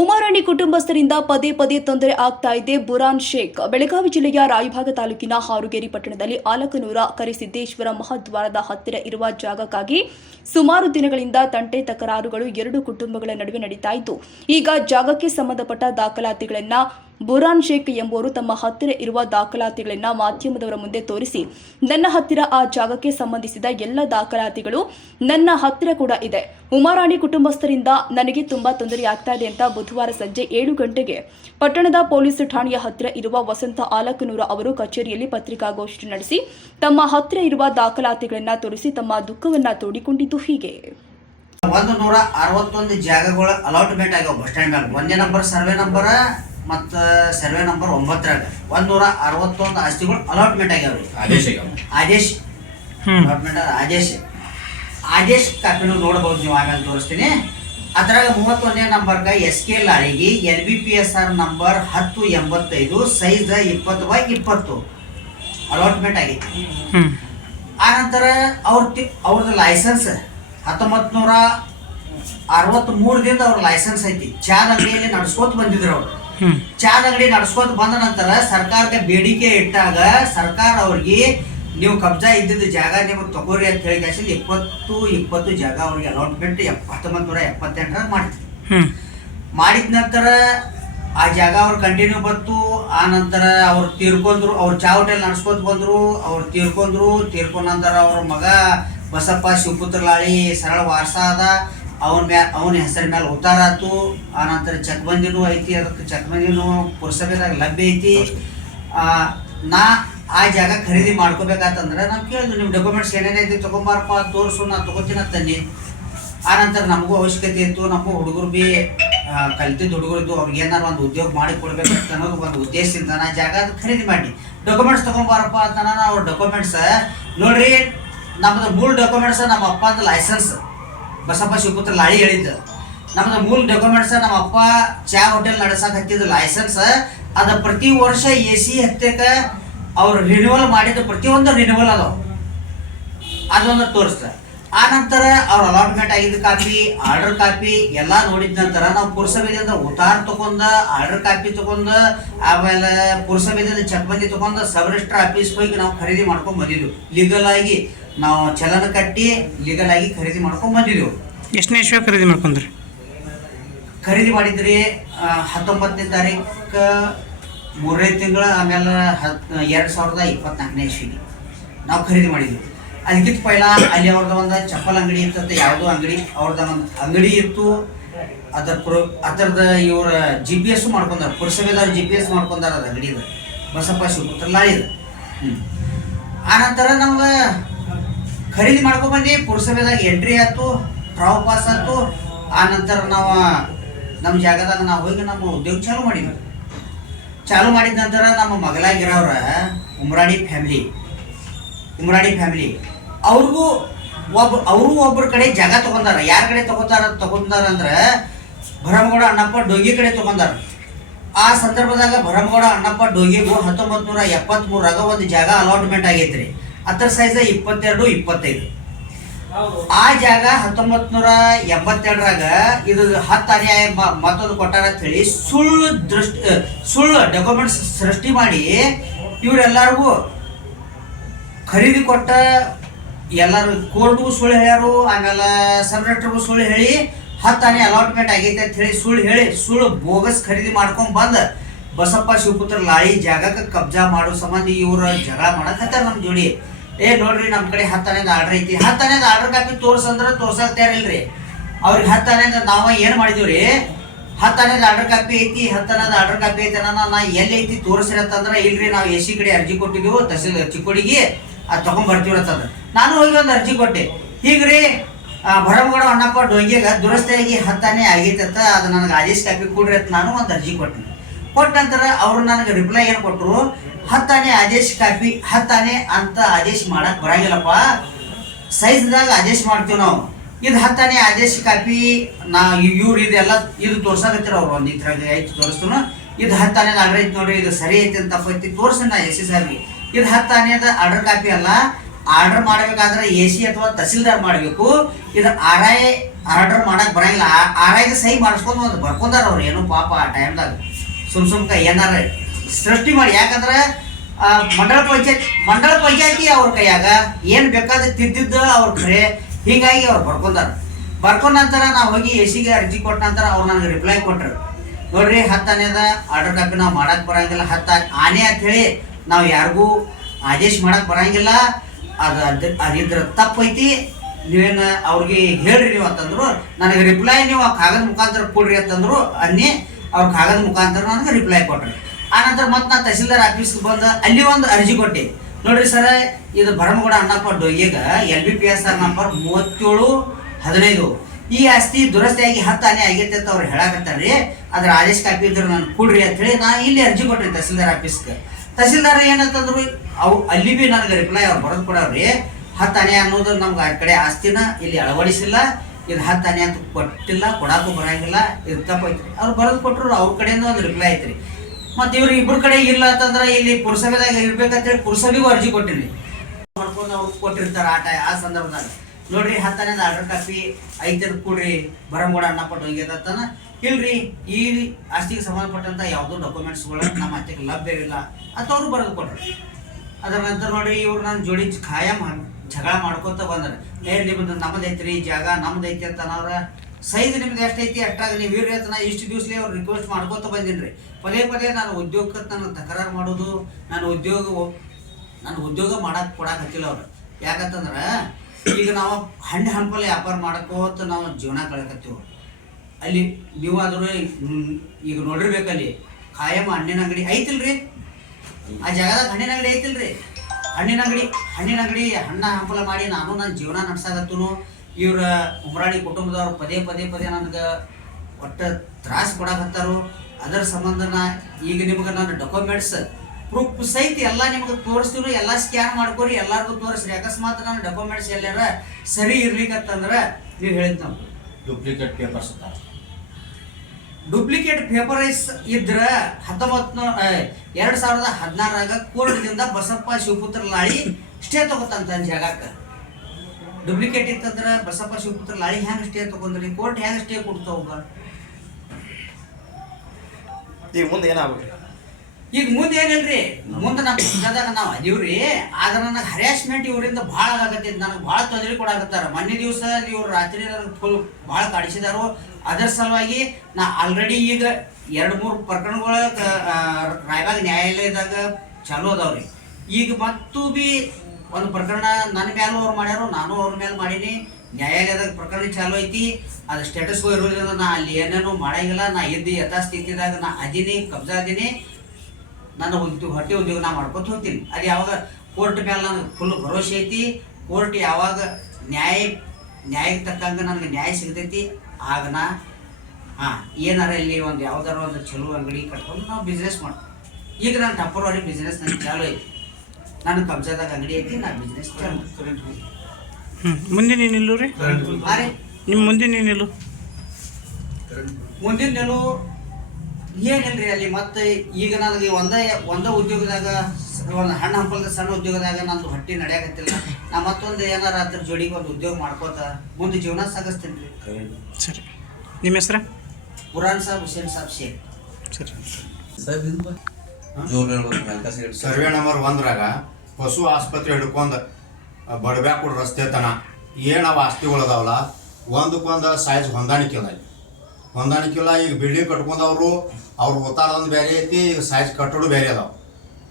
ಉಮಾರಾಣಿ ಕುಟುಂಬಸ್ಥರಿಂದ ಪದೇ ಪದೇ ತೊಂದರೆ ಆಗ್ತಾ ಇದೆ. ಬುರಾನ್ ಶೇಖ್, ಬೆಳಗಾವಿ ಜಿಲ್ಲೆಯ ರಾಯಭಾಗ ತಾಲೂಕಿನ ಹಾರುಗೇರಿ ಪಟ್ಟಣದಲ್ಲಿ ಆಲಕನೂರ ಕರಿಸಿದ್ದೇಶ್ವರ ಮಹಾದ್ವಾರದ ಹತ್ತಿರ ಇರುವ ಜಾಗಕ್ಕಾಗಿ ಸುಮಾರು ದಿನಗಳಿಂದ ತಂಟೆ ತಕರಾರುಗಳು ಎರಡು ಕುಟುಂಬಗಳ ನಡುವೆ ನಡೀತಾ ಇದ್ದು, ಈಗ ಜಾಗಕ್ಕೆ ಸಂಬಂಧಪಟ್ಟ ದಾಖಲಾತಿಗಳನ್ನ ಬುರಾನ್ ಶೇಖ್ ಎಂಬುವರು ತಮ್ಮ ಹತ್ತಿರ ಇರುವ ದಾಖಲಾತಿಗಳನ್ನು ಮಾಧ್ಯಮದವರ ಮುಂದೆ ತೋರಿಸಿ, ನನ್ನ ಹತ್ತಿರ ಆ ಜಾಗಕ್ಕೆ ಸಂಬಂಧಿಸಿದ ಎಲ್ಲ ದಾಖಲಾತಿಗಳು ನನ್ನ ಹತ್ತಿರ ಕೂಡ ಇದೆ. ಉಮಾರಾಣಿ ಕುಟುಂಬಸ್ಥರಿಂದ ನನಗೆ ತುಂಬಾ ತೊಂದರೆ ಆಗ್ತಾ ಇದೆ ಅಂತ ಬುಧವಾರ ಸಂಜೆ ಏಳು ಗಂಟೆಗೆ ಪಟ್ಟಣದ ಪೊಲೀಸ್ ಠಾಣೆಯ ಹತ್ತಿರ ಇರುವ ವಸಂತ ಆಲಕನೂರ ಅವರು ಕಚೇರಿಯಲ್ಲಿ ಪತ್ರಿಕಾಗೋಷ್ಠಿ ನಡೆಸಿ, ತಮ್ಮ ಹತ್ತಿರ ಇರುವ ದಾಖಲಾತಿಗಳನ್ನು ತೋರಿಸಿ ತಮ್ಮ ದುಃಖವನ್ನ ತೋಡಿಕೊಂಡಿದ್ದು ಹೀಗೆ. ಒಂದು ನೂರ ಅರವತ್ತೊಂದು ಜಾಗಗಳು ಅಲಾಟ್ಮೆಂಟ್ ಆಗ್ಯಾವ ಬಸ್ ಸ್ಟ್ಯಾಂಡ್ ಮೇಲೆ ಒಂದೇ ನಂಬರ್ ಸರ್ವೆ ನಂಬರ್ ಮತ್ತು ಸರ್ವೆ ನಂಬರ್ ಒಂಬತ್ತರಾಗ ಒಂದು ನೂರ ಅರವತ್ತೊಂದು ಆಸ್ತಿಗಳು ಅಲಾಟ್ಮೆಂಟ್ ಆಗ್ಯಾವ್ರಿ. ಆದೇಶ ಆದೇಶ. ಆದೇಶ್ ಅಲಾಟ್ಮೆಂಟ್ ಆದೇಶ. ಆದೇಶ ಕಾಪಿನೂ ನೋಡ್ಬೋದು ನೀವು ಆಮೇಲೆ ತೋರಿಸ್ತೀನಿ. ಅದ್ರಾಗ ಮೂವತ್ತೊಂದನೇ ನಂಬರ್ಗ S K ಲಾಳಿಗಿ L B P S R number ಹತ್ತು ಎಂಬತ್ತೈದು ಸೈಜ್ ಇಪ್ಪತ್ತು ಬೈ ಇಪ್ಪತ್ತು. ಅಲಾಟ್ಮೆಂಟ್ ಆಗೈತಿ. ಆನಂತರ ಅವ್ರ ಅವ್ರದ್ದು ಲೈಸೆನ್ಸ್ ಹತ್ತೊಂಬತ್ತು ನೂರ ಅರವತ್ತ್ಮೂರದಿಂದ ಅವ್ರ ಲೈಸೆನ್ಸ್ ಐತಿ. ಚಾದ ಅಂಗಡಿಯಲ್ಲಿ ನಡ್ಸ್ಕೊತ ಬಂದಿದ್ರು ಅವ್ರು. ಚಾದ ಅಂಗಡಿ ನಡ್ಸ್ಕೊತ ಬಂದ ನಂತರ ಸರ್ಕಾರಕ್ಕೆ ಬೇಡಿಕೆ ಇಟ್ಟಾಗ ಸರ್ಕಾರ ಅವ್ರಿಗೆ ನೀವು ಕಬ್ಜಾ ಇದ್ದಿದ್ದ ಜಾಗ ನೀವು ತಗೋರಿ ಅಂತ ಹೇಳಿ ಕಾಸಿಲ್ ಇಪ್ಪತ್ತು ಇಪ್ಪತ್ತು ಜಾಗ ಅವ್ರಿಗೆ ಅಲಾಟ್ಮೆಂಟ್ ಎಪ್ ಹತ್ತೊಂಬತ್ತು ನೂರ ಎಪ್ಪತ್ತೆಂಟರಾಗ ಮಾಡಿದ್ರು ಮಾಡಿದ ನಂತರ ಆ ಜಾಗ ಅವ್ರು ಕಂಟಿನ್ಯೂ ಬಂತು. ಆ ನಂತರ ಅವ್ರು ತೀರ್ಕೊಂಡ್ರು ಅವ್ರು ಚಾ ನಡ್ಸ್ಕೊಂತ ಬಂದ್ರು. ಅವ್ರು ತೀರ್ಕೊಂಡ್ರು. ತೀರ್ಕೊಂಡ ನಂತರ ಅವ್ರ ಮಗ ಬಸಪ್ಪ ಶಿವಪುತ್ರ ಲಾಳಿ ಸರಳ ವಾರಸ ಅದ ಅವನ ಮ್ಯಾ, ಅವನ ಹೆಸರ ಮೇಲೆ ಉತ್ತಾರ ಆಯ್ತು, ಆ ನಂತರ ಚಕ್ಬಂದಿನೂ ಐತಿ, ಅದಕ್ಕೆ ಚಕ್ಬಂದಿನೂ ಪುರಸಭೆದಾಗ ಲಭ್ಯ ಐತಿ. ನಾ ಆ ಜಾಗ ಖರೀದಿ ಮಾಡ್ಕೋಬೇಕಾತಂದ್ರೆ ನಾವು ಕೇಳಿದ್ವಿ ನಿಮ್ಮ ಡಾಕ್ಯುಮೆಂಟ್ಸ್ ಏನೇನೈತಿ ತೊಗೊಂಬಾರಪ್ಪ, ತೋರಿಸು, ನಾ ತಗೋತೀನಿ ತನ್ನಿ ಆ ನಂತರ ನಮಗೂ ಅವಶ್ಯಕತೆ ಇತ್ತು ನಮಗೂ ಹುಡುಗರು ಭೀ ಕಲ್ತಿದ್ದ ಹುಡುಗರದ್ದು ಅವ್ರಿಗೆ ಏನಾರು ಒಂದು ಉದ್ಯೋಗ ಮಾಡಿ ಕೊಡ್ಬೇಕಂತ ಅನ್ನೋದು ಒಂದು ಉದ್ದೇಶದಿಂದ ನಾ ಜಾಗ ಅದು ಖರೀದಿ ಮಾಡಿ. ಡಾಕ್ಯುಮೆಂಟ್ಸ್ ತೊಗೊಂಬಾರಪ್ಪ ಅಂತ ನಾನು, ಅವ್ರ ಡಾಕ್ಯುಮೆಂಟ್ಸ್ ನೋಡ್ರಿ ನಮ್ಮದು ಮೂಲ ಡಾಕ್ಯುಮೆಂಟ್ಸ್ ನಮ್ಮ ಅಪ್ಪಂದು ಲೈಸೆನ್ಸ್ ಬಸಪ್ಪ ಶಿವಪುತ್ರ ಲಾಳಿ ಹೇಳಿದ್ದ. ನಮ್ದು ಮೂಲ ಡಾಕ್ಯುಮೆಂಟ್ಸ್ ನಮ್ಮ ಅಪ್ಪ ಚಾ ಹೋಟೆಲ್ ನಡೆಸಕ್ ಹತ್ತಿದ ಲೈಸೆನ್ಸ್ ಅದ ಪ್ರತಿ ವರ್ಷ ಎ ಸಿ ಹತ್ತಕ ಅವ್ರು ರಿನ್ಯೂವಲ್ ಮಾಡಿದ ಪ್ರತಿಯೊಂದು ರಿನ್ಯೂವಲ್ ಅದಾವ. ಅದೊಂದು ತೋರಿಸ್ತಾರೆ ಆ ನಂತರ ಅವ್ರ ಅಲಾಟ್ಮೆಂಟ್ ಆಗಿದ್ದ ಕಾಪಿ ಆರ್ಡರ್ ಕಾಪಿ ಎಲ್ಲ ನೋಡಿದ ನಂತರ ನಾವು ಪುರಸಭೆದಿಂದ ಉತ್ತಾರ ತಗೊಂಡ ಆರ್ಡರ್ ಕಾಪಿ ತಗೊಂಡ ಆಮೇಲೆ ಪುರಸಭೆದಿಂದ ಚಕ್ಬಂದಿ ತಗೊಂಡ ಸಬ್ ರಿಜಿಸ್ಟರ್ ಆಫೀಸ್ ಹೋಗಿ ನಾವು ಖರೀದಿ ಮಾಡ್ಕೊಂಡ್ ಬಂದಿದ್ವಿ. ಲೀಗಲ್ ಆಗಿ ನಾವು ಚಲನ ಕಟ್ಟಿ ಲೀಗಲ್ ಆಗಿ ಖರೀದಿ ಮಾಡ್ಕೊಂಡ್ ಬಂದಿದ್ದೆವು ಎಷ್ಟನೇ ಇಶ್ವ ಖರೀದಿ ಮಾಡ್ಕೊಂಡ್ರಿ? ಖರೀದಿ ಮಾಡಿದ್ರಿ ಹತ್ತೊಂಬತ್ತನೇ ತಾರೀಕು ಮೂರನೇ ತಿಂಗಳ ಆಮೇಲೆ ಹತ್ ಎರಡು ಸಾವಿರದ ಇಪ್ಪತ್ನಾಲ್ಕನೇ ಇಸ್ವಿಗೆ ನಾವು ಖರೀದಿ ಮಾಡಿದ್ವಿ. ಅದಕ್ಕಿಂತ ಪೈಲ ಅಲ್ಲಿ ಅವ್ರದ್ದು ಒಂದು ಚಪ್ಪಲ್ ಅಂಗಡಿ ಇತ್ತಂತೆ ಯಾವುದೋ ಅಂಗಡಿ ಅವ್ರದ್ದು ಒಂದು ಅಂಗಡಿ ಇತ್ತು. ಅದರ ಪ್ರ ಅದರದ ಇವರ ಜಿ ಪಿ ಎಸ್ ಮಾಡ್ಕೊಂಡಾರ ಪುರಸಭೆದವ್ರು ಜಿ ಪಿ ಎಸ್ ಮಾಡ್ಕೊಂಡಾರ ಅದು ಅಂಗಡಿದ ಬಸಪ್ಪ ಶಿವಪುತ್ರ ಹ್ಞೂ ಆನಂತರ ನಮ್ಗೆ ಖರೀದಿ ಮಾಡ್ಕೊಂಡ್ಬಂದು ಪುರಸಭೆದಾಗ ಎಂಟ್ರಿ ಆಯ್ತು ಟ್ರಾವ್ ಪಾಸ್ ಆಯ್ತು. ಆ ನಂತರ ನಾವು ನಮ್ಮ ಜಾಗದಾಗ ನಾವು ಹೋಗಿ ನಮ್ಮ ಉದ್ಯೋಗ ಚಾಲು ಮಾಡಿದ್ವಿ. ಚಾಲು ಮಾಡಿದ ನಂತರ ನಮ್ಮ ಮಗಲಾಗಿರೋರ ಉಮ್ರಾಡಿ ಫ್ಯಾಮಿಲಿ ಉಮ್ರಾಡಿ ಫ್ಯಾಮಿಲಿ ಅವ್ರಿಗೂ ಒಬ್ಬ ಅವರು ಒಬ್ಬರ ಕಡೆ ಜಾಗ ತಗೊಂಡಾರ. ಯಾರ ಕಡೆ ತಗೋತಾರ, ತಗೊಂಡಾರ ಅಂದ್ರೆ ಭರಮಗೌಡ ಅಣ್ಣಪ್ಪ ಡೋಗಿ ಕಡೆ ತಗೊಂಡಾರ. ಆ ಸಂದರ್ಭದಾಗ ಭರಮಗೌಡ ಅಣ್ಣಪ್ಪ ಡೋಗಿಗೂ ಹತ್ತೊಂಬತ್ತು ನೂರ ಎಪ್ಪತ್ತ್ಮೂರಾಗ ಒಂದು ಜಾಗ ಅಲಾಟ್ಮೆಂಟ್ ಆಗೈತ್ರಿ. ಅದರ ಸೈಜ್ ಇಪ್ಪತ್ತೆರಡು ಇಪ್ಪತ್ತೈದು. ಆ ಜಾಗ ಹತ್ತೊಂಬತ್ ನೂರ ಎಂಬತ್ತೆರಡರಾಗ ಇದು ಹತ್ತು ಅನ್ಯಾಯ ಮತ್ತೊಂದು ಕೊಟ್ಟಾರ ಅಂತ ಹೇಳಿ ಸುಳ್ಳು ದೃಷ್ಟಿ ಸುಳ್ಳು ಡಾಕ್ಯುಮೆಂಟ್ಸ್ ಸೃಷ್ಟಿ ಮಾಡಿ ಇವರೆಲ್ಲರಿಗೂ ಖರೀದಿ ಕೊಟ್ಟ ಎಲ್ಲರೂ ಕೋರ್ಟ್ಗೂ ಸುಳ್ಳು ಹೇಳ್ಯಾರು ಆಮೇಲೆ ಸಬ್ರೆಕ್ಟರ್ಗೂ ಸುಳ್ಳು ಹೇಳಿ ಹತ್ತು ಆನೆ ಅಲಾಟ್ಮೆಂಟ್ ಆಗೈತೆ ಅಂತ ಹೇಳಿ ಸುಳ್ಳು ಹೇಳಿ ಸುಳ್ಳು ಬೋಗಸ್ ಖರೀದಿ ಮಾಡ್ಕೊಂಡ್ ಬಂದ ಬಸಪ್ಪ ಶಿವಪುತ್ರ ಲಾಳಿ ಜಾಗಕ್ಕೆ ಕಬ್ಜಾ ಮಾಡೋ ಸಂಬಂಧಿ ಇವ್ರ ಜಗಳ ಮಾಡಕ್ ಹತ್ತಾರ ನಮ್ಮ ಜೋಡಿ. ಏ, ನೋಡ್ರಿ ನಮ್ಮ ಕಡೆ ಹತ್ತನೇದ ಆರ್ಡರ್ ಐತಿ. ಹತ್ತನೇದ ಆರ್ಡರ್ ಕಾಪಿ ತೋರ್ಸಂದ್ರ ತೋರ್ಸಕ್ ತಯಾರಿಲ್ರಿ ಅವ್ರಿಗೆ ಹತ್ತನೇದ ನಾವ ಏನ್ ಮಾಡಿದೀವ್ರಿ? ಹತ್ತನೇದ ಆರ್ಡರ್ ಕಾಪಿ ಐತಿ, ಹತ್ತನೇದ ಆರ್ಡರ್ ಕಾಪಿ ಐತಿ ನಾನು ನಾ ಎಲ್ಲಿ ಐತಿ ತೋರಿಸ್ರಿ ಅಂತಂದ್ರ ಇಲ್ರಿ, ನಾವು ಎ ಸಿ ಕಡೆ ಅರ್ಜಿ ಕೊಟ್ಟಿದ್ವು, ತಹಸೀಲ್ ಚಿಕ್ಕೋಡಿಗೆ ಅದು ತಗೊಂಡ್ ಅಂತಂದ್ರೆ ನಾನು ಹೋಗಿ ಒಂದು ಅರ್ಜಿ ಕೊಟ್ಟೆ. ಹೀಗ್ರಿ ಭರಮಗೌಡ ಅಣ್ಣಪ್ಪ ಡೊಂಗಿಗ ದುರಸ್ತಿಯಾಗಿ ಹತ್ತನೇ ಆಗೈತೆ ಅಂತ ಅದು ನನಗೆ ಆದೇಶ ಕಾಪಿ ಕೊಡ್ರಿ ಅಂತ ನಾನು ಒಂದು ಅರ್ಜಿ ಕೊಟ್ಟೆ. ಕೊಟ್ಟ ನಂತರ ಅವರು ನನಗೆ ರಿಪ್ಲೈ ಏನು ಕೊಟ್ಟರು ಹತ್ತಾನೆ ಆದೇಶ ಕಾಪಿ, ಹತ್ತಾನೆ ಅಂತ ಆದೇಶ ಮಾಡಕ್ ಬರಂಗಿಲ್ಲಪ್ಪ. ಸೈಜ್ದಾಗ ಆದೇಶ ಮಾಡ್ತೀವಿ ನಾವು. ಇದು ಹತ್ತಾನೆ ಆದೇಶ ಕಾಪಿ, ನಾ ಇವ್ರು ಇದೆಲ್ಲ ಇದು ತೋರ್ಸಾಕತ್ತೀರ ಅವ್ರು ಒಂದು ಇದ್ರಾಗ ಐತಿ ತೋರಿಸ್ತು ಇದು ಹತ್ತಾನೆ ಆರ್ಡರ್ ಐತಿ ನೋಡ್ರಿ, ಇದು ಸರಿ ಐತಿ ಅಂತ ಐತಿ ತೋರಿಸಿ ನಾ ಎಸ್ ಸಿ ಸಾಹೇಬ್ಗೆ ಇದು ಹತ್ತಾನೆದ ಆರ್ಡರ್ ಕಾಪಿ ಅಲ್ಲ ಆರ್ಡರ್ ಮಾಡಬೇಕಾದ್ರೆ ಎ ಸಿ ಅಥವಾ ತಹಸೀಲ್ದಾರ್ ಮಾಡಬೇಕು. ಇದು ಆರ್ ಐ ಆರ್ಡರ್ ಮಾಡಕ್ ಬರಂಗಿಲ್ಲ. ಆ- ಆರಾಯ್ದು ಸಹಿ ಮಾಡಿಸ್ಕೊಂಡು ಒಂದು ಅವ್ರು, ಏನು ಪಾಪ ಆ ಟೈಮ್ದಾಗ ಸುಮ್ ಸುಮ್ಕ ಏನಾರ ಸೃಷ್ಟಿ ಮಾಡಿ. ಯಾಕಂದ್ರೆ ಆ, ಮಂಡಳ ಪಂಚಾಯತ್ ಮಂಡಳ ಪಂಚಾಯತಿ ಅವ್ರ ಕೈಯಾಗ ಏನು ಬೇಕಾದ ತಿದ್ದಿದ್ದು ಅವ್ರ ಖರೆ ಹೀಗಾಗಿ ಅವ್ರು ಬರ್ಕೊಂಡಾರ. ಬರ್ಕೊಂಡ ನಂತರ ನಾವು ಹೋಗಿ ಎಸಿಗೆ ಅರ್ಜಿ ಕೊಟ್ಟ ನಂತರ ಅವ್ರು ನನಗೆ ರಿಪ್ಲೈ ಕೊಟ್ಟರು ನೋಡ್ರಿ ಹತ್ತನೇದ ಆರ್ಡರ್ ಕಾಪಿ ನಾವು ಮಾಡಕ್ಕೆ ಬರಂಗಿಲ್ಲ. ಹತ್ತ ಆನೆ ಅಂತ ಹೇಳಿ ನಾವು ಯಾರಿಗೂ ಆದೇಶ ಮಾಡಕ್ಕೆ ಬರಂಗಿಲ್ಲ. ಅದು ಅದ್ ತಪ್ಪೈತಿ. ನೀವೇನು ಅವ್ರಿಗೆ ಹೇಳ್ರಿ ನೀವು ಅಂತಂದ್ರು ನನಗೆ ರಿಪ್ಲೈ ನೀವು ಆ ಕಾಗದ ಮುಖಾಂತರ ಕೊಡ್ರಿ ಅಂತಂದ್ರು ಅನ್ನಿ ಅವ್ರ ಕಾಗದ ಮುಖಾಂತರ ನನಗೆ ರಿಪ್ಲೈ ಕೊಟ್ಟರು ಆ ನಂತರ ಮತ್ತೆ ನಾನು ತಹಸೀಲ್ದಾರ್ ಆಫೀಸ್ಗೆ ಬಂದು ಅಲ್ಲಿ ಒಂದು ಅರ್ಜಿ ಕೊಟ್ಟೆ. ನೋಡ್ರಿ ಸರ, ಇದು Bharamagouda Annappa ಡೊಯ್ಯಗ L B P S R number ಮೂವತ್ತೇಳು, ಹದಿನೈದು. ಈ ಆಸ್ತಿ ದುರಸ್ತಿಯಾಗಿ ಹತ್ತು ಆನೆ ಆಗೈತೆ ಅಂತ ಅವ್ರು ಹೇಳಾಕತ್ತಾರ್ರಿ. ಅದ್ರ ಆದೇಶ ಕಾಪಿ ಇದ್ರೆ ನಾನು ಕೊಡ್ರಿ ಅಂತ ಹೇಳಿ ನಾ ಇಲ್ಲಿ ಅರ್ಜಿ ಕೊಟ್ರಿ ತಹಸೀಲ್ದಾರ್ ಆಫೀಸ್ಗೆ ತಹಸೀಲ್ದಾರ್ ಏನಂತಂದ್ರು, ಅವು ಅಲ್ಲಿ ಬಿ ನನಗೆ ರಿಪ್ಲೈ ಅವ್ರು ಬರೆದು ಕೊಡವ್ರಿ. ಹತ್ತು ಆನೆ ಅನ್ನೋದು ನಮ್ಗೆ ಆ ಕಡೆ ಆಸ್ತಿನ ಇಲ್ಲಿ ಅಳವಡಿಸಿಲ್ಲ. ಇದು ಹತ್ತು ಆನೆ ಅಂತ ಕೊಟ್ಟಿಲ್ಲ, ಕೊಡಾಕು ಬರಂಗಿಲ್ಲ ಇದು ತಪ್ಪೈತ್ರಿ ಅವ್ರು ಬರೆದು ಕೊಟ್ಟರು ಅವ್ರ ಕಡೆಯಿಂದ ಒಂದು ರಿಪ್ಲೈ ಐತ್ರಿ. ಮತ್ತು ಇವ್ರು ಇಬ್ಬರು ಕಡೆ ಇಲ್ಲ ಅಂತಂದ್ರೆ ಇಲ್ಲಿ ಪುರಸಭೆದಾಗ ಇರ್ಬೇಕಂತೇಳಿ ಪುರಸಭೆಗೂ ಅರ್ಜಿ ಕೊಟ್ಟಿರಿ ಮಾಡ್ಕೊಂಡು ಅವ್ರು ಕೊಟ್ಟಿರ್ತಾರೆ ಆಟ ಆ ಸಂದರ್ಭದಾಗ. ನೋಡ್ರಿ ಹತ್ತನೇದ ಆರ್ಡರ್ ಕಾಪಿ ಐತರ್ ಕೊಡ್ರಿ ಬರಂಗೂಡ ಅಣ್ಣ ಪಟ್ಟು ಹೋಗ್ಯದತ್ತಾನ ಇಲ್ರಿ, ಈ ಆಸ್ತಿಗೆ ಸಂಬಂಧಪಟ್ಟಂತ ಯಾವುದೋ ಡಾಕ್ಯುಮೆಂಟ್ಸ್ಗಳು ನಮ್ಮ ಹತ್ತಿಗೆ ಲಭ್ಯವಿಲ್ಲ ಅಂತ ಅವರು ಬರೆದು ಕೊಡ್ರಿ ಅದರ ನಂತರ ನೋಡ್ರಿ ಇವ್ರು ನನ್ನ ಜೋಡಿ ಖಾಯಂ ಜಗಳ ಮಾಡ್ಕೊತ ಬಂದ್ರೆ. ಏ, ನಿಮ್ದು ನಮ್ದೈತ್ರಿ ಜಾಗ ನಮ್ದೈತಿ ಅಂತ ಅವ್ರ ಸೈಜ್ ನಿಮ್ದು ಎಷ್ಟೈತಿ ಅಷ್ಟಾಗ ನೀವು ಇವ್ರಿ ಅಂತ ನಾ ಇಷ್ಟು ದಿವ್ಸಲಿ ಅವ್ರು ರಿಕ್ವೆಸ್ಟ್ ಮಾಡ್ಕೊತ ಬಂದಿನ್ರಿ. ಪದೇ ಪದೇ ನಾನು ಉದ್ಯೋಗಕ್ಕೆ ನಾನು ತಕರಾರು ಮಾಡೋದು, ನಾನು ಉದ್ಯೋಗ ನಾನು ಉದ್ಯೋಗ ಮಾಡಕ್ ಕೊಡಕ್ ಹತ್ತಿಲ್ಲ ಅವ್ರು. ಯಾಕಂತಂದ್ರೆ, ಈಗ ನಾವು ಹಣ್ಣು ಹಂಪಲೆ ವ್ಯಾಪಾರ ಮಾಡಕೋತ ನಾವು ಜೀವನ ಕಳಕತ್ತೀವಿ ಅಲ್ಲಿ ನೀವು ಆದರೂ ಈಗ ನೋಡಿರ್ಬೇಕಲ್ಲಿ, ಖಾಯಂ ಹಣ್ಣಿನ ಅಂಗಡಿ ಐತಿಲ್ರಿ? ಆ ಜಾಗದಾಗ ಹಣ್ಣಿನ ಅಂಗಡಿ ಐತಿಲ್ರಿ? ಹಣ್ಣಿನ ಅಂಗಡಿ ಹಣ್ಣಿನ ಅಂಗಡಿ, ಹಣ್ಣ ಹಂಪಲ ಮಾಡಿ ನಾನು ನನ್ನ ಜೀವನ ನಡ್ಸಾಗತ್ತೂ ಇವ್ರ ಉಮ್ರಾಣಿ ಕುಟುಂಬದವ್ರು ಪದೇ ಪದೇ ಪದೇ ನನಗೆ ಒಟ್ಟು ತ್ರಾಸ ಕೊಡಕತ್ತಾರು ಅದರ ಸಂಬಂಧ ಈಗ ನಿಮ್ಗೆ ನನ್ನ ಡಾಕ್ಯುಮೆಂಟ್ಸ್ ಪ್ರೂಫ್ ಸಹಿತ ಎಲ್ಲ ನಿಮ್ಗೆ ತೋರಿಸ್ತೀವಿ ಎಲ್ಲ ಸ್ಕ್ಯಾನ್ ಮಾಡ್ಕೊರಿ, ಎಲ್ಲರಿಗೂ ತೋರಿಸ್ರಿ. ಅಕಸ್ಮಾತ್ ನನ್ನ ಡಾಕ್ಯುಮೆಂಟ್ಸ್ ಎಲ್ಲಾರ ಸರಿ ಇರ್ಲಿಕ್ಕಂತಂದ್ರೆ ನೀವು ಹೇಳಿದ್ ದುಪ್ಲಿಕೇಟ್ ಡೂಪ್ಲಿಕೇಟ್ ಪೇಪರ್ಸ್ ಇರ್ತಾವ ಡೂಪ್ಲಿಕೇಟ್ ಪೇಪರೈಸ್ ಇದ್ರ ಹತ್ತೊಂಬತ್ತು ಎರಡ್ ಸಾವಿರದ ಹದಿನಾರಾಗ ಕೋರ್ಟ್ದಿಂದ ಬಸಪ್ಪ ಶಿವಪುತ್ರ ಲಾಳಿ ಸ್ಟೇ ತಗೋತಂತ ಜಾಗಕ್ಕ ಡೂಪ್ಲಿಕೇಟ್ ಇತ್ತಂದ್ರ ಬಸಪ್ಪ ಶಿವಪುತ್ರ ಲಾಳಿ ಹೆಂಗ್ ಸ್ಟೇ ತಗೊಂಡ್ರಿ? ಕೋರ್ಟ್ ಹೆಂಗ್ ಸ್ಟೇ ಕೊಡ್ತಾವ ಈಗ ಮುಂದೆ ಏನಾಗ್ಬೇಕು? ಈಗ ಮುಂದೆ ಏನಿಲ್ರಿ ಮುಂದೆ ನಮ್ಮ ಪಕ್ಷದಾಗ ನಾವು ಅದೀವ್ರಿ, ಆದ್ರೆ ನನಗೆ ಹರ್ಯಾಸ್ಮೆಂಟ್ ಇವರಿಂದ ಭಾಳ ಆಗತ್ತೈತಿ, ನನಗೆ ಭಾಳ ತೊಂದರೆ ಕೊಡಾಕತ್ತಾರ ಮೊನ್ನೆ ದಿವಸ ಇವ್ರು ರಾತ್ರಿ ನನಗೆ ಫುಲ್ ಭಾಳ ಕಾಡಿಸಿದಾರು. ಅದರ ಸಲುವಾಗಿ ನಾ ಆಲ್ರೆಡಿ ಈಗ ಎರಡು ಮೂರು ಪ್ರಕರಣಗಳ ರಾಯಬಾಗ್ ನ್ಯಾಯಾಲಯದಾಗ ಚಾಲು ಅದಾವ್ರಿ. ಈಗ ಮತ್ತೂ ಬಿ ಒಂದು ಪ್ರಕರಣ ನನ್ನ ಮೇಲೂ ಅವ್ರು ಮಾಡ್ಯಾರು, ನಾನು ಅವ್ರ ಮೇಲೆ ಮಾಡೀನಿ. ನ್ಯಾಯಾಲಯದಾಗ ಪ್ರಕರಣ ಚಾಲೂ ಐತಿ. ಅದು ಸ್ಟೇಟಸ್ ಇರೋದ್ರಿಂದ ನಾ ಅಲ್ಲಿ ಏನೇನು ಮಾಡಂಗಿಲ್ಲ. ನಾ ಇದ್ದು ಯಥಾಸ್ಥಿತಿದಾಗ ನಾ ಅದೀನಿ, ಕಬ್ಜಾ ಅದೀನಿ. ನನ್ನ ಉದ್ಯೋಗ ಹೊಟ್ಟೆ ಉದ್ಯೋಗ ನಾ ಮಾಡ್ಕೊತ ಹೋಗ್ತೀನಿ. ಅದು ಯಾವಾಗ ಕೋರ್ಟ್ ಮೇಲೆ ನನಗೆ ಫುಲ್ ಭರವಸೆ ಐತಿ. ಕೋರ್ಟ್ ಯಾವಾಗ ನ್ಯಾಯ ನ್ಯಾಯಕ್ಕೆ ತಕ್ಕಂಗೆ ನನಗೆ ನ್ಯಾಯ ಸಿಗ್ತೈತಿ. ಆಗ ನಾ ಹಾಂ ಏನಾರ ಇಲ್ಲಿ ಒಂದು ಯಾವ್ದಾರ ಒಂದು ಚಲೋ ಅಂಗಡಿ ಕಟ್ಕೊಂಡು ನಾವು ಬಿಸ್ನೆಸ್ ಮಾಡ್ತೀವಿ. ಈಗ ನಾನು ಟಪ್ಪರ್ವಾಡಿ ಬಿಸ್ನೆಸ್ ನನಗೆ ಚಾಲೂ ಐತಿ. ನನ್ನ ಕಬ್ಜಾದಾಗ ಅಂಗಡಿ ಐತಿ ನಾ ಬಿಸ್ನೆಸ್ ಚಾಲು ಹ್ಞೂ ಮುಂದಿನ ಏನಿಲ್ಲ ರೀ? ಹಾಂ ರೀ ನಿಮ್ಮ ಮುಂದಿನ ಏನಿಲ್ಲ ಮುಂದಿನ ನೆಲು ಏನಿಲ್ರಿ ಅಲ್ಲಿ ಮತ್ತೆ ಈಗ ನನಗೆ ಒಂದೇ ಒಂದೇ ಉದ್ಯೋಗದಾಗ ಸ- ಒಂದು ಹಣ್ಣು ಹಂಪಲ್ದ ಸಣ್ಣ ಉದ್ಯೋಗದಾಗ ನಂದು ಹೊಟ್ಟೆ ನಡೆಯಕತ್ತಿಲ್ಲ. ನಾ ಮತ್ತೊಂದು ಏನಾರ ಅದ್ರ ಜೋಡಿಗೆ ಒಂದು ಉದ್ಯೋಗ ಮಾಡ್ಕೋತ ಮುಂದೆ ಜೀವನ ಸಾಗಿಸ್ತೀನಿ ರೀ. ಸರಿ. ನಿಮ್ಮ ಹೆಸ್ರ? ಬುರಾನ್ ಸಾಬ್ ಹುಸೇನ್ ಸಾಬ್ ಶೇಖ್. ಸರಿ. ಸರ್ವೆ ನಂಬರ್ ಒಂದ್ರಾಗ ಪಶು ಆಸ್ಪತ್ರೆ ಹಿಡ್ಕೊಂಡ್ ಬಡಬ್ಯಾಕುಡ್ ರಸ್ತೆ ತನ. ಏನು ಅವ ಆಸ್ತಿಗಳದಾವಲ್ಲ ಒಂದಕ್ಕೊಂದು ಸೈಜ್ ಹೊಂದಾಣಿಕೆ ಇಲ್ಲ. ಇಲ್ಲಿ ಹೊಂದಾಣಿಕೆ ಇಲ್ಲ. ಈಗ ಬಿಲ್ಡಿಂಗ್ ಕಟ್ಕೊಂಡವ್ರು, ಅವ್ರ ಉತ್ತಾರದೊಂದು ಬೇರೆ ಐತಿ, ಈಗ ಸೈಜ್ ಕಟ್ಟೋದು ಬೇರೆ ಅದಾವ.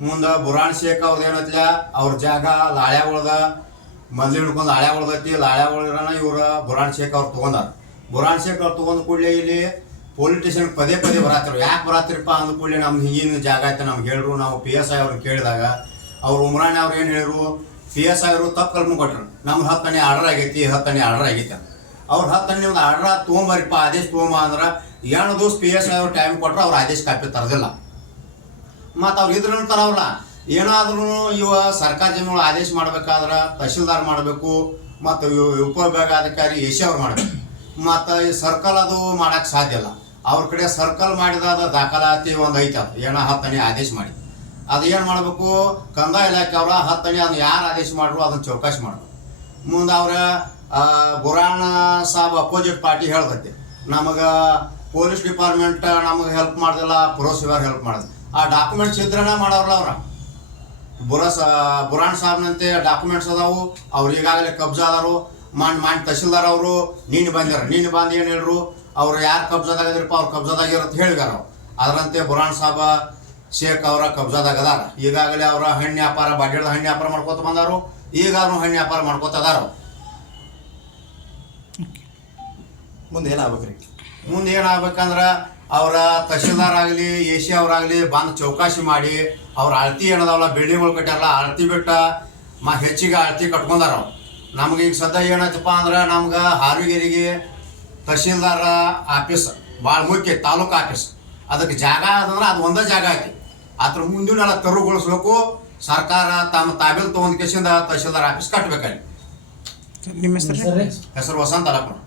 ಮುಂದೆ ಬುರಾಣ್ ಶೇಖ್ ಅವ್ರದ್ದು ಏನತ್ಲ, ಅವ್ರ ಜಾಗ ಲಾಳ್ಯಾಗೊಳ್ದ ಮೊದ್ಲು ಹಿಡ್ಕೊಂಡು ಲಾಳ್ಯಾಗೊಳ್ದೈತಿ ಲಾಳ್ಯಾಗೊಳ್ರನ ಇವ್ರ ಬುರಾಣ್ ಶೇಖ್ ಅವ್ರು ತೊಗೊಂಡಾರ. ಬುರಾಣ್ ಶೇಖ್ ಅವ್ರು ತಗೊಂಡ್ ಕೂಡಲೇ ಇಲ್ಲಿ ಪೊಲೀಸ್ ಸ್ಟೇಷನ್ ಪದೇ ಪದೇ ಬರಾತಿರು. ಯಾಕೆ ಬರಾತಿರಪ್ಪ ಅಂದ ಕೂಡಲೇ ನಮ್ಗೆ ಹಿಂಗಿನ ಜಾಗ ಐತೆ ನಮ್ಗೆ ಹೇಳ್ರು ನಾವು ಪಿ ಎಸ್ ಐ ಅವ್ರನ್ನ ಕೇಳಿದಾಗ, ಅವ್ರು ಉಮ್ರಾಣಿ ಅವ್ರು ಏನು ಹೇಳಿದ್ರು ಪಿ ಎಸ್ ಐ ಅವರು ತಪ್ಪು ಕಲ್ಪನೆ ಕೊಟ್ರು. ನಮ್ಮ ಹತ್ತನೇ ಆರ್ಡರ್ ಆಗೈತಿ, ಹತ್ತನೇ ಆರ್ಡರ್ ಆಗೈತೆ ಅಂತ. ಅವ್ರು ಹತ್ತನೇ ಒಂದು ಆರ್ಡರ್ ತೊಗೊಂಬರಿಪ್ಪ, ಆದೇಶ ತೊಗೊಂಬ ಅಂದ್ರೆ ಏನು ದಿವಸ ಪಿ ಎಸ್ ಅವ್ರು ಟೈಮ್ ಕೊಟ್ರೆ ಅವ್ರು ಆದೇಶ ಕಾಪಿ ತರದಿಲ್ಲ. ಮತ್ತು ಅವ್ರು ಇದ್ರೂ ತರವ್ರಲ್ಲ ಏನಾದ್ರೂ ಇವ ಸರ್ಕಾರ ಜಮೀನು ಆದೇಶ ಮಾಡ್ಬೇಕಾದ್ರೆ ತಹಶೀಲ್ದಾರ್ ಮಾಡಬೇಕು, ಮತ್ತು ಉಪವಿಭಾಗಾಧಿಕಾರಿ ಎ ಸಿ ಅವ್ರು ಮಾಡಬೇಕು. ಮತ್ತು ಈ ಸರ್ಕಲ್ ಅದು ಮಾಡಕ್ಕೆ ಸಾಧ್ಯ ಇಲ್ಲ. ಅವ್ರ ಕಡೆ ಸರ್ಕಲ್ ಮಾಡಿದಾದ ದಾಖಲಾತಿ ಒಂದು ಐತೆ ಏನೋ ಹತ್ತನೇ ಆದೇಶ ಮಾಡಿ. ಅದು ಏನು ಮಾಡಬೇಕು, ಕಂದಾಯ ಇಲಾಖೆ ಅವರ ಹತ್ತನೇ ಅದನ್ನ ಯಾರು ಆದೇಶ ಮಾಡ್ರು, ಅದನ್ನ ಚೌಕಾಸಿ ಮಾಡಬೇಕು. ಮುಂದೆ ಅವ್ರ ಬುರಾಣ ಸಾಬ್ ಅಪೋಸಿಟ್ ಪಾರ್ಟಿ ಹೇಳ್ತೈತಿ. ನಮಗೆ ಪೊಲೀಸ್ ಡಿಪಾರ್ಟ್ಮೆಂಟ್ ನಮಗೆ ಹೆಲ್ಪ್ ಮಾಡ್ದಿಲ್ಲ ಪುರಸಭೆಯವ್ರು ಹೆಲ್ಪ್ ಮಾಡಿದ್ರು ಆ ಡಾಕ್ಯುಮೆಂಟ್ಸ್ ಇದ್ರನ ಮಾಡೋರಲ್ಲ ಅವ್ರ. ಬುರಸ ಬುರಾಣ್ ಸಾಬ್ನಂತೆ ಡಾಕ್ಯುಮೆಂಟ್ಸ್ ಅದಾವು, ಅವ್ರು ಈಗಾಗಲೇ ಕಬ್ಜಾ ಅದಾರು. ಮಾನ್ ಮಾನ್ ತಹಶೀಲ್ದಾರ್ ಅವರು, ನೀನು ಬಂದಿರ, ನೀನು ಬಂದು ಏನು ಹೇಳ್ರು? ಅವ್ರು ಯಾರು ಕಬ್ಜಾದಾಗ ಇದ್ರಪ್ಪ ಅವ್ರು ಕಬ್ಜಾದಾಗ ಇರತ್ತೆ ಹೇಳಿದಾರ ಅವ್ರು. ಅದರಂತೆ ಬುರಾಣ್ ಸಾಬ ಶೇಖ್ ಅವರ ಕಬ್ಜಾದಾಗ ಅದಾರ ಈಗಾಗಲೇ ಅವರ ಹಣ್ಣು ವ್ಯಾಪಾರ ಬಾಡ್ಯದ ಹಣ್ಣು ವ್ಯಾಪಾರ ಮಾಡ್ಕೋತ ಬಂದಾರು. ಈಗಾರು ಹಣ್ಣು ವ್ಯಾಪಾರ ಮಾಡ್ಕೋತ ಅದಾರ ಮುಂದೆ ಏನಾಗ್ಬೇಕ್ರಿ? ಮುಂದೆ ಏನಾಗ್ಬೇಕಂದ್ರೆ ಅವರ ತಹಶೀಲ್ದಾರ್ ಆಗಲಿ ಎ ಸಿ ಅವರಾಗಲಿ ಬಂದು ಚೌಕಾಶಿ ಮಾಡಿ ಅವ್ರ ಅಳತಿ ಏನದಾವಲ್ಲ ಬಿಲ್ಡಿಂಗ್ಗಳು ಕಟ್ಟಾರಲ್ಲ ಅಳತಿ ಬಿಟ್ಟ ಮ ಹೆಚ್ಚಿಗೆ ಅಳತಿ ಕಟ್ಕೊಂಡಾರ ಅವ್ರು. ನಮ್ಗೆ ಈಗ ಸದ್ಯ ಏನಾಯ್ತಪ್ಪ ಅಂದ್ರೆ ನಮ್ಗೆ ಹಾರುಗೇರಿಗೆ ತಹಶೀಲ್ದಾರ ಆಫೀಸ್ ಭಾಳ ಮುಖ್ಯ ತಾಲೂಕು ಆಫೀಸ್. ಅದಕ್ಕೆ ಜಾಗ ಅದಂದ್ರೆ ಅದು ಒಂದೇ ಜಾಗ ಐತಿ. ಅದ್ರ ಮುಂದಿನ ತೆರವುಗೊಳಿಸ್ಬೇಕು. ಸರ್ಕಾರ ತಮ್ಮ ತಾಬೇಲ್ ತೊಗೊಂಡ್ ಕೇಸಿಂದ ತಹಶೀಲ್ದಾರ್ ಆಫೀಸ್ ಕಟ್ಬೇಕಲ್ಲಿ. ನಿಮ್ಮ ಹೆಸರು? ಹೆಸರು? ವಸಂತ ಅಲಪ್ಪಣ್ಣ